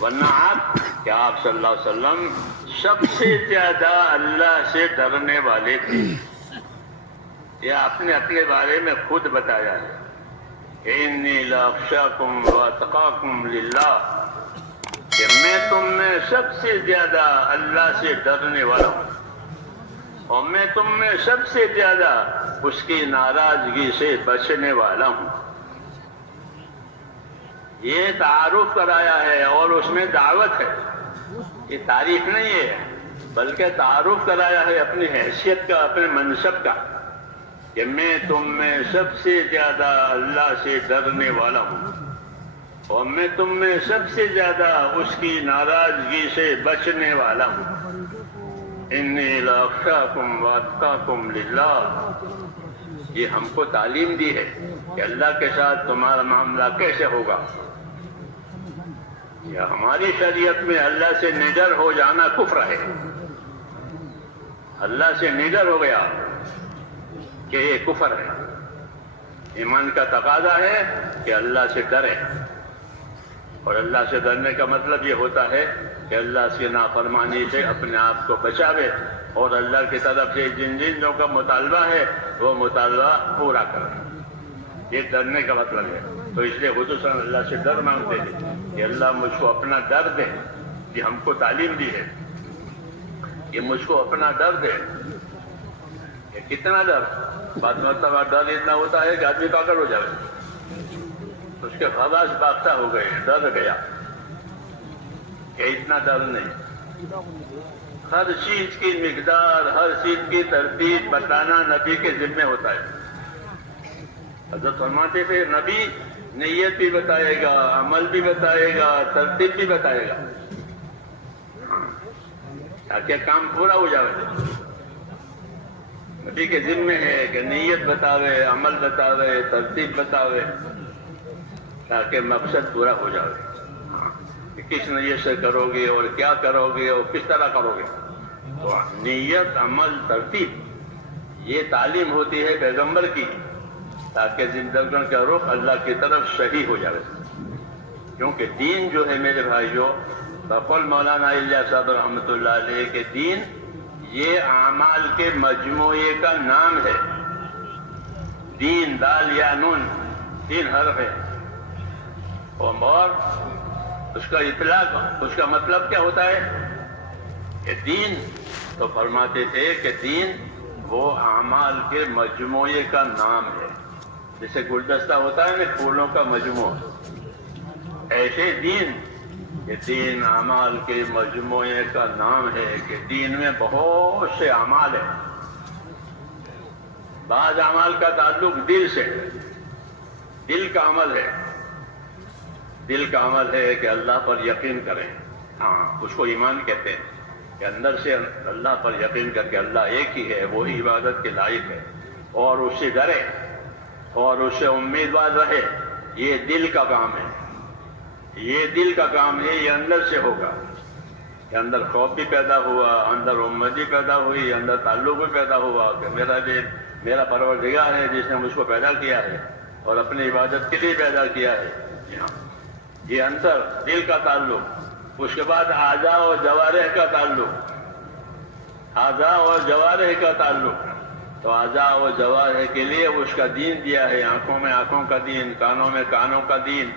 ورنہ آپ کہ آپ صلی اللہ علیہ وسلم سب سے زیادہ اللہ سے ڈرنے والے تھے. یہ آپ نے اپنے بارے میں خود بتایا ہے، انی لاخشاکم واتقاکم للہ، کہ میں تم میں سب سے زیادہ اللہ سے ڈرنے والا ہوں اور میں تم میں سب سے زیادہ اس کی ناراضگی سے بچنے والا ہوں. یہ تعارف کرایا ہے اور اس میں دعوت ہے، یہ تعریف نہیں ہے بلکہ تعارف کرایا ہے اپنی حیثیت کا، اپنے منصب کا، کہ میں تم میں سب سے زیادہ اللہ سے ڈرنے والا ہوں اور میں تم میں سب سے زیادہ اس کی ناراضگی سے بچنے والا ہوں. انی لاخشاکم واتقاکم للہ، یہ ہم کو تعلیم دی ہے کہ اللہ کے ساتھ تمہارا معاملہ کیسے ہوگا. یا ہماری شریعت میں اللہ سے نڈر ہو جانا کفر ہے. اللہ سے نڈر ہو گیا کہ یہ کفر ہے. ایمان کا تقاضا ہے کہ اللہ سے ڈرے، اور اللہ سے ڈرنے کا مطلب یہ ہوتا ہے کہ اللہ سے نافرمانی سے اپنے آپ کو بچاوے اور اللہ کی طرف سے جن چیزوں کا مطالبہ ہے وہ مطالبہ پورا کرے. یہ ڈرنے کا مطلب ہے. تو اس لیے حضور صلی اللہ سے ڈر مانگتے ہیں کہ اللہ مجھ کو اپنا ڈر دے. یہ ہم کو تعلیم دی ہے کہ مجھ کو اپنا ڈر دے. کہ کتنا ڈر؟ بعض مرتبہ ڈر اتنا ہوتا ہے کہ آدمی پاگل ہو جائے، اس کے خواص باختہ ہو گئے، ڈر گیا. کہ اتنا ڈر نہیں. ہر چیز کی مقدار، ہر چیز کی ترتیب بتانا نبی کے ذمہ ہوتا ہے. حضرت فرماتے تھے نبی نیت بھی بتائے گا، عمل بھی بتائے گا، ترتیب بھی بتائے گا، تاکہ کام پورا ہو جائے. نبی کے ذمہ ہے کہ نیت بتاوے، عمل بتاوے، ترتیب بتاوے، تاکہ مقصد پورا ہو جائے. کہ کس نیت سے کرو گے اور کیا کرو گے اور کس طرح کرو گے. تو نیت، عمل، ترتیب یہ تعلیم ہوتی ہے پیغمبر کی، تاکہ زندگی کا رخ اللہ کی طرف صحیح ہو جائے. کیونکہ دین جو ہے میرے بھائیوں، بقول مولانا الیاس صاحب رحمۃ اللہ علیہ کہ دین یہ اعمال کے مجموعے کا نام ہے. دین دال یا نون، تین حرف ہے، اور اس کا اطلاق، اس کا مطلب کیا ہوتا ہے کہ دین. تو فرماتے تھے کہ دین وہ اعمال کے مجموعے کا نام ہے. جیسے گلدستہ ہوتا ہے نا پھولوں کا مجموعہ، ایسے دین، کہ دین اعمال کے مجموعے کا نام ہے. کہ دین میں بہت سے اعمال ہیں. بعض اعمال کا تعلق دل سے، دل کا عمل ہے. دل کا عمل ہے کہ اللہ پر یقین کریں، ہاں اس کو ایمان کہتے ہیں. کہ اندر سے اللہ پر یقین کر کے اللہ ایک ہی ہے، وہی عبادت کے لائق ہے، اور اس سے ڈرے اور اس سے امیدوار رہے. یہ دل کا کام ہے، یہ دل کا کام ہے. یہ اندر سے ہوگا کہ اندر خوف بھی پیدا ہوا، اندر امید بھی پیدا ہوئی، اندر تعلق بھی پیدا ہوا کہ میرا دل میرا پروردگار ہے جس نے مجھ کو پیدا کیا ہے اور اپنی عبادت کے لیے پیدا کیا ہے. یہ اندر دل کا تعلق. اس کے بعد اعضاء اور جوارح کا تعلق، اعضاء اور جوارح کا تعلق. تو اعضاء اور جوارح کے لیے اس کا دین دیا ہے. آنکھوں میں آنکھوں کا دین، کانوں میں کانوں کا دین،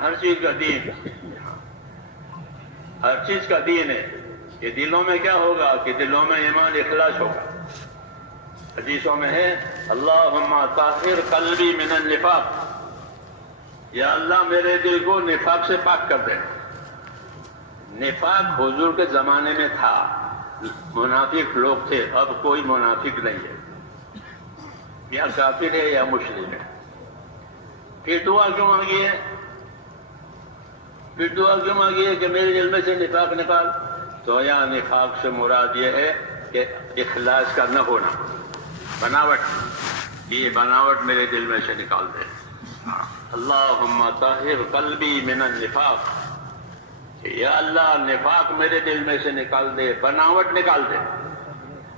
ہر چیز کا دین، ہر چیز کا دین ہے. کہ دلوں میں کیا ہوگا کہ دلوں میں ایمان اخلاص ہوگا. حدیثوں میں ہے اللہم طہر قلبی من النفاق، یا اللہ میرے دل کو نفاق سے پاک کر دے. نفاق حضور کے زمانے میں تھا، منافق لوگ تھے. اب کوئی منافق نہیں ہے، یا کافر ہے یا مشرک ہے. پھر دعا کیوں مانگی ہے؟ پھر دعا کیوں مانگی ہے کہ میرے دل میں سے نفاق نکال؟ تو یہاں نفاق سے مراد یہ ہے کہ اخلاص کا نہ ہونا، بناوٹ. یہ بناوٹ میرے دل میں سے نکال دے. اللہم طہر قلبی من النفاق، یا اللہ نفاق میرے دل میں سے نکال دے، بناوٹ نکال دے،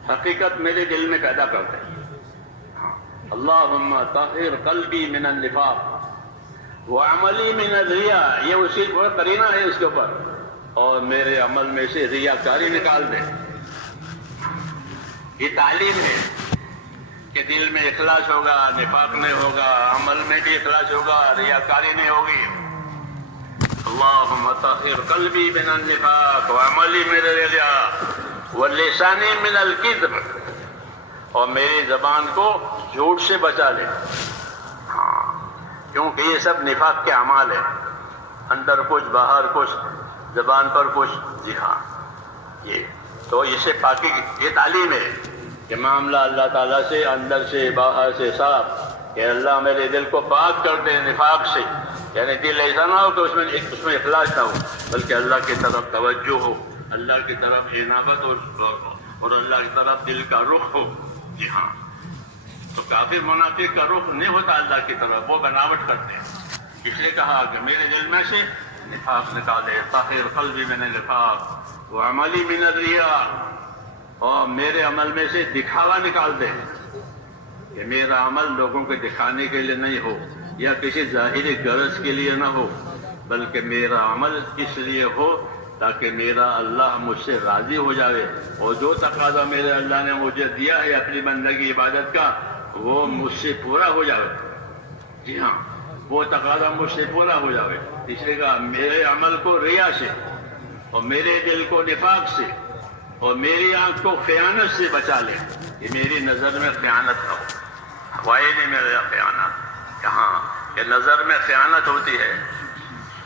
حقیقت میرے دل میں پیدا کر دے. اللہم طہر قلبی من النفاق وعملی من الریا. یہ اسی قرینہ ہے اس کے اوپر اور میرے عمل میں سے ریاکاری نکال دے. یہ تعلیم ہے کہ دل میں اخلاص ہوگا، نفاق نہیں ہوگا، عمل میں بھی اخلاص ہوگا، ریاکاری نہیں ہوگی. اللہم طہر قلبی من النفاق وعملی من الریا ولسانی من الکذب، اور میری زبان کو جھوٹ سے بچا لے. کیونکہ یہ سب نفاق کے اعمال ہیں، اندر کچھ باہر کچھ، زبان پر کچھ. جی ہاں، یہ تو اسے پاکی یہ تعلیم ہے کہ معاملہ اللہ تعالیٰ سے اندر سے باہر سے صاف، کہ اللہ میرے دل کو پاک کر دے نفاق سے. یعنی دل ایسا نہ ہو کہ اس میں اخلاص نہ ہو، بلکہ اللہ کی طرف توجہ ہو، اللہ کی طرف عنابت اور اللہ کی طرف دل کا رخ ہو. جی ہاں، تو کافر منافق کا رخ نہیں ہوتا اللہ کی طرف، وہ بناوٹ کرتے ہیں. اس لیے کہا کہ میرے دل میں سے نفاق نکالے. طاہر قلبی من النفاق وعملی من الریا، اور میرے عمل میں سے دکھاوا نکال دے، کہ میرا عمل لوگوں کو دکھانے کے لیے نہیں ہو یا کسی ظاہری غرض کے لیے نہ ہو، بلکہ میرا عمل اس لیے ہو تاکہ میرا اللہ مجھ سے راضی ہو جائے، اور جو تقاضا میرے اللہ نے مجھے دیا ہے اپنی بندگی عبادت کا وہ مجھ سے پورا ہو جائے. جی ہاں، وہ تقاضا مجھ سے پورا ہو جائے. اس لیے کہا میرے عمل کو ریا سے، اور میرے دل کو نفاق سے، اور میری آنکھ کو خیانت سے بچا لے. کہ میری نظر میں خیانت نہ ہو. وائے نہیں میرے خیانت، کہاں کہ نظر میں خیانت ہوتی ہے.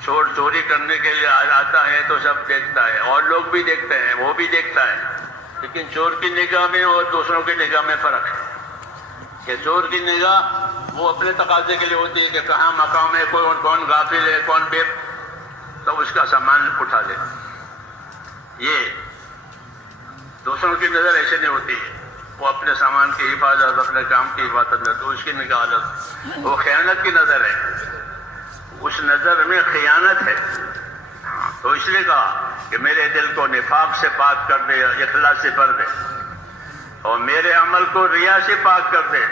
چور چوری کرنے کے لیے آتا ہے تو سب دیکھتا ہے، اور لوگ بھی دیکھتے ہیں، وہ بھی دیکھتا ہے. لیکن چور کی نگاہ میں اور دوسروں کی نگاہ میں فرق ہے. کہ چور کی نگاہ وہ اپنے تقاضے کے لیے ہوتی ہے کہ کہاں مقام ہے، کون غافل ہے، کون بے، تو اس کا سامان اٹھا لے. یہ دوسروں کی نظر ایسے نہیں ہوتی ہے، وہ اپنے سامان کی حفاظت، اپنے کام کی حفاظت میں، تو اس کی نگاہ الگ، وہ خیانت کی نظر ہے. اس نظر میں خیانت ہے. تو اس لیے کہا کہ میرے دل کو نفاق سے پاک کر دے، اخلاص سے بھر دے، اور میرے عمل کو ریا سے پاک کر دے.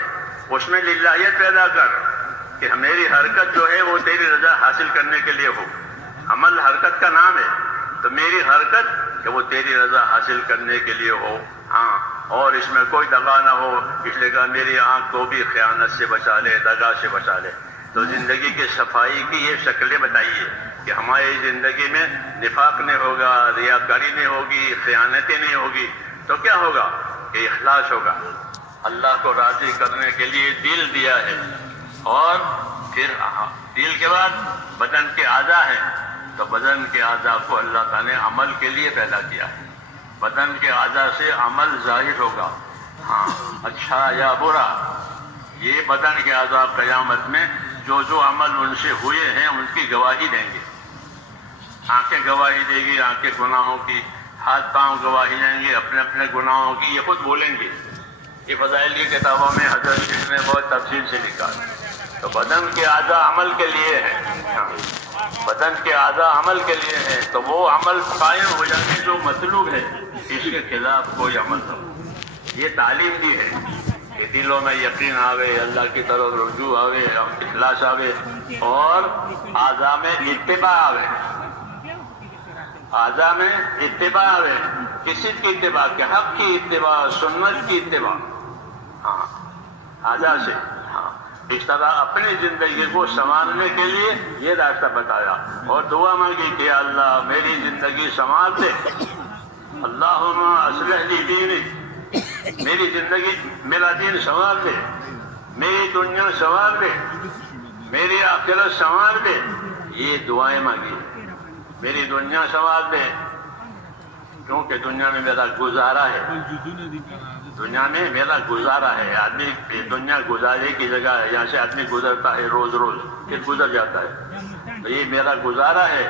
اس میں للہیت پیدا کر کہ میری حرکت جو ہے وہ تیری رضا حاصل کرنے کے لیے ہو. عمل حرکت کا نام ہے، تو میری حرکت کہ وہ تیری رضا حاصل کرنے کے لیے ہو. ہاں، اور اس میں کوئی دغا نہ ہو. اس لیے کہا میری آنکھ کو بھی خیانت سے بچا لے، دغا سے بچا لے. تو زندگی کی صفائی کی یہ شکلیں بتائیے کہ ہماری زندگی میں نفاق نہیں ہوگا، ریاکاری نہیں ہوگی، خیانتیں نہیں ہوگی. تو کیا ہوگا کہ اخلاص ہوگا. اللہ کو راضی کرنے کے لیے دل دیا ہے، اور پھر دل کے بعد بدن کے اعضاء ہیں. تو بدن کے اعضاء کو اللہ تعالیٰ نے عمل کے لیے پیدا کیا ہے. بدن کے اعضاء سے عمل ظاہر ہوگا، ہاں اچھا یا برا. یہ بدن کے اعضاء قیامت میں جو عمل ان سے ہوئے ہیں ان کی گواہی دیں گے. آنکھیں گواہی دے گی آنکھیں گناہوں کی، ہاتھ پاؤں گواہی دیں گے اپنے اپنے گناہوں کی. یہ خود بولیں گے. یہ فضائل کی کتابوں میں حضرت شیخ نے بہت تفصیل سے لکھا. تو بدن کے اعضاء عمل کے لیے ہیں، بدن کے اعضاء عمل کے لیے ہیں. تو وہ عمل قائم ہو جاتے جو مطلوب ہے، اس کے خلاف کوئی عمل نہ ہو. یہ تعلیم بھی ہے کہ دلوں میں یقین آوے، اللہ کی طرف رجوع آوے، اخلاص آوے، اور اعضاء میں اتباع آوے. اعضاء میں اتباع آوے. کسی کی اتباع کے حق کی اتباع، سنت کی اتباع. ہاں، اعضاء سے. ہاں، اس طرح اپنی زندگی کو سنوارنے کے لیے یہ راستہ بتایا، اور دعا مانگی کہ اللہ میری زندگی سنوار دے. اللہم اصلح لی دینی، میری زندگی، میرا دین سنوار دے، میری دنیا سنوار دے، میری آخرت سنوار دے. یہ دعائیں مانگی. میری دنیا سنوار دے، کیونکہ دنیا میں میرا گزارا ہے. دنیا میں میرا گزارا ہے. آدمی دنیا گزارے کی جگہ ہے. یہاں سے آدمی گزرتا ہے روز روز، پھر گزر جاتا ہے. تو یہ میرا گزارا ہے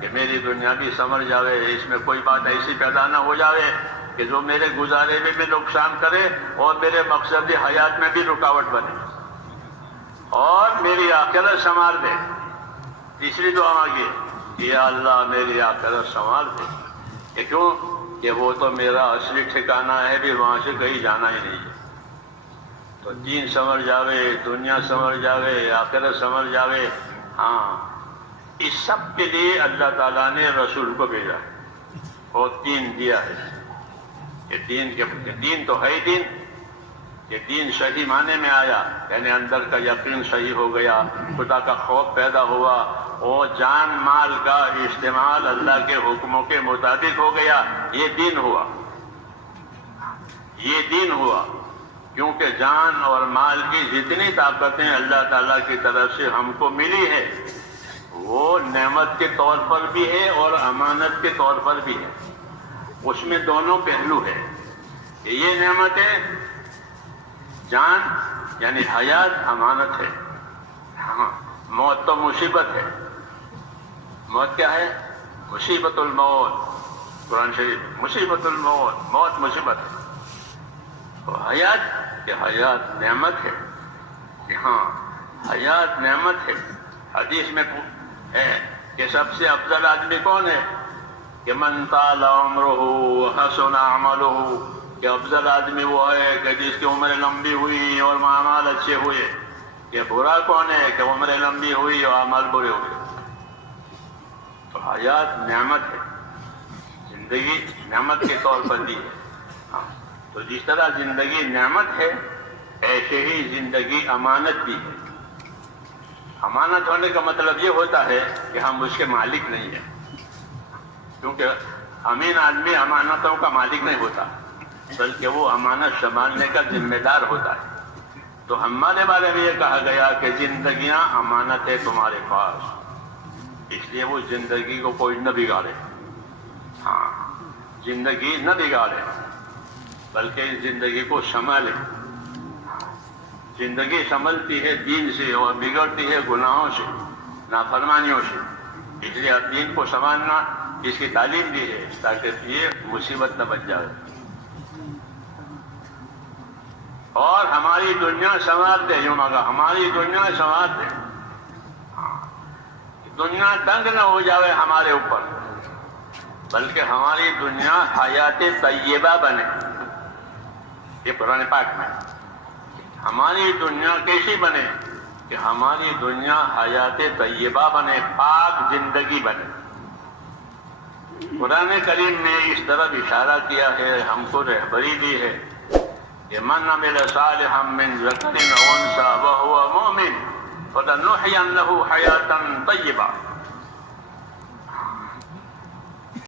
کہ میری دنیا بھی سنور جاوے. اس میں کوئی بات ایسی پیدا نہ ہو جاوے کہ جو میرے گزارے میں بھی نقصان کرے اور میرے مقصد حیات میں بھی رکاوٹ بنے. اور میری آخرت سنوار دے. تیسری دعا مانگی یا اللہ میری آخرت سنوار دے. کہ کیوں کہ وہ تو میرا اصلی ٹھکانہ ہے بھی، وہاں سے کہیں جانا ہی نہیں ہے. تو دین سنور جاوے، دنیا سنور جاوے، آخرت سنور جاوے. ہاں، اس سب کے لیے اللہ تعالیٰ نے رسول کو بھیجا ہے. اور دین دیا ہے. یہ دین تو ہے ہی دین. یہ دین صحیح معنی میں آیا یعنی اندر کا یقین صحیح ہو گیا, خدا کا خوف پیدا ہوا, اور جان مال کا استعمال اللہ کے حکموں کے مطابق ہو گیا. یہ دین ہوا, یہ دین ہوا. کیونکہ جان اور مال کی جتنی طاقتیں اللہ تعالیٰ کی طرف سے ہم کو ملی ہے وہ نعمت کے طور پر بھی ہے اور امانت کے طور پر بھی ہے. اس میں دونوں پہلو ہے. یہ نعمت ہے جان یعنی حیات امانت ہے. ہاں, موت تو مصیبت ہے. موت کیا ہے؟ مصیبت الموت. قرآن شریف مصیبت الموت, موت مصیبت ہے. اور حیات, کہ حیات نعمت ہے. ہاں, حیات نعمت ہے. حدیث میں ہے کہ سب سے افضل آدمی کون ہے؟ کہ من طال عمرہ وحسن عملہ, کہ افضل آدمی وہ ہے کہ جس کی عمر لمبی ہوئی اور اعمال اچھے ہوئے. کہ برا کون ہے؟ کہ عمر لمبی ہوئی اور اعمال برے ہوئے. تو حیات نعمت ہے, زندگی نعمت کے طور پر دی ہے. ہاں, تو جس طرح زندگی نعمت ہے ایسے ہی زندگی امانت بھی ہے. امانت ہونے کا مطلب یہ ہوتا ہے کہ ہم اس کے مالک نہیں ہیں, کیونکہ امین آدمی امانتوں کا مالک نہیں ہوتا بلکہ وہ امانت سنبھالنے کا ذمہ دار ہوتا ہے. تو ہمارے بارے میں یہ کہا گیا کہ زندگیاں امانت ہے تمہارے پاس, اس لیے وہ زندگی کو کوئی نہ بگاڑے. ہاں, زندگی نہ بگاڑے بلکہ زندگی کو سنبھالے. زندگی سنبھلتی ہے دین سے اور بگڑتی ہے گناہوں سے, نافرمانیوں سے. اس لیے دین کو سنبھالنا اس کی تعلیم دی ہے تاکہ یہ مصیبت نہ بن جائے. اور ہماری دنیا سنوار دے, یوں مگا ہماری دنیا سنوار دے. دنیا تنگ نہ ہو جائے ہمارے اوپر بلکہ ہماری دنیا حیات طیبہ بنے. یہ قرآن پاک میں ہماری دنیا کیسی بنے کہ ہماری دنیا حیات طیبہ بنے, پاک زندگی بنے. قرآن کریم نے اس طرف اشارہ کیا ہے, ہم کو رہبری دی ہے کہ من عمل صالحا من ذکر او انثى وهو مؤمن فلنحيينه حیاتا طیبہ.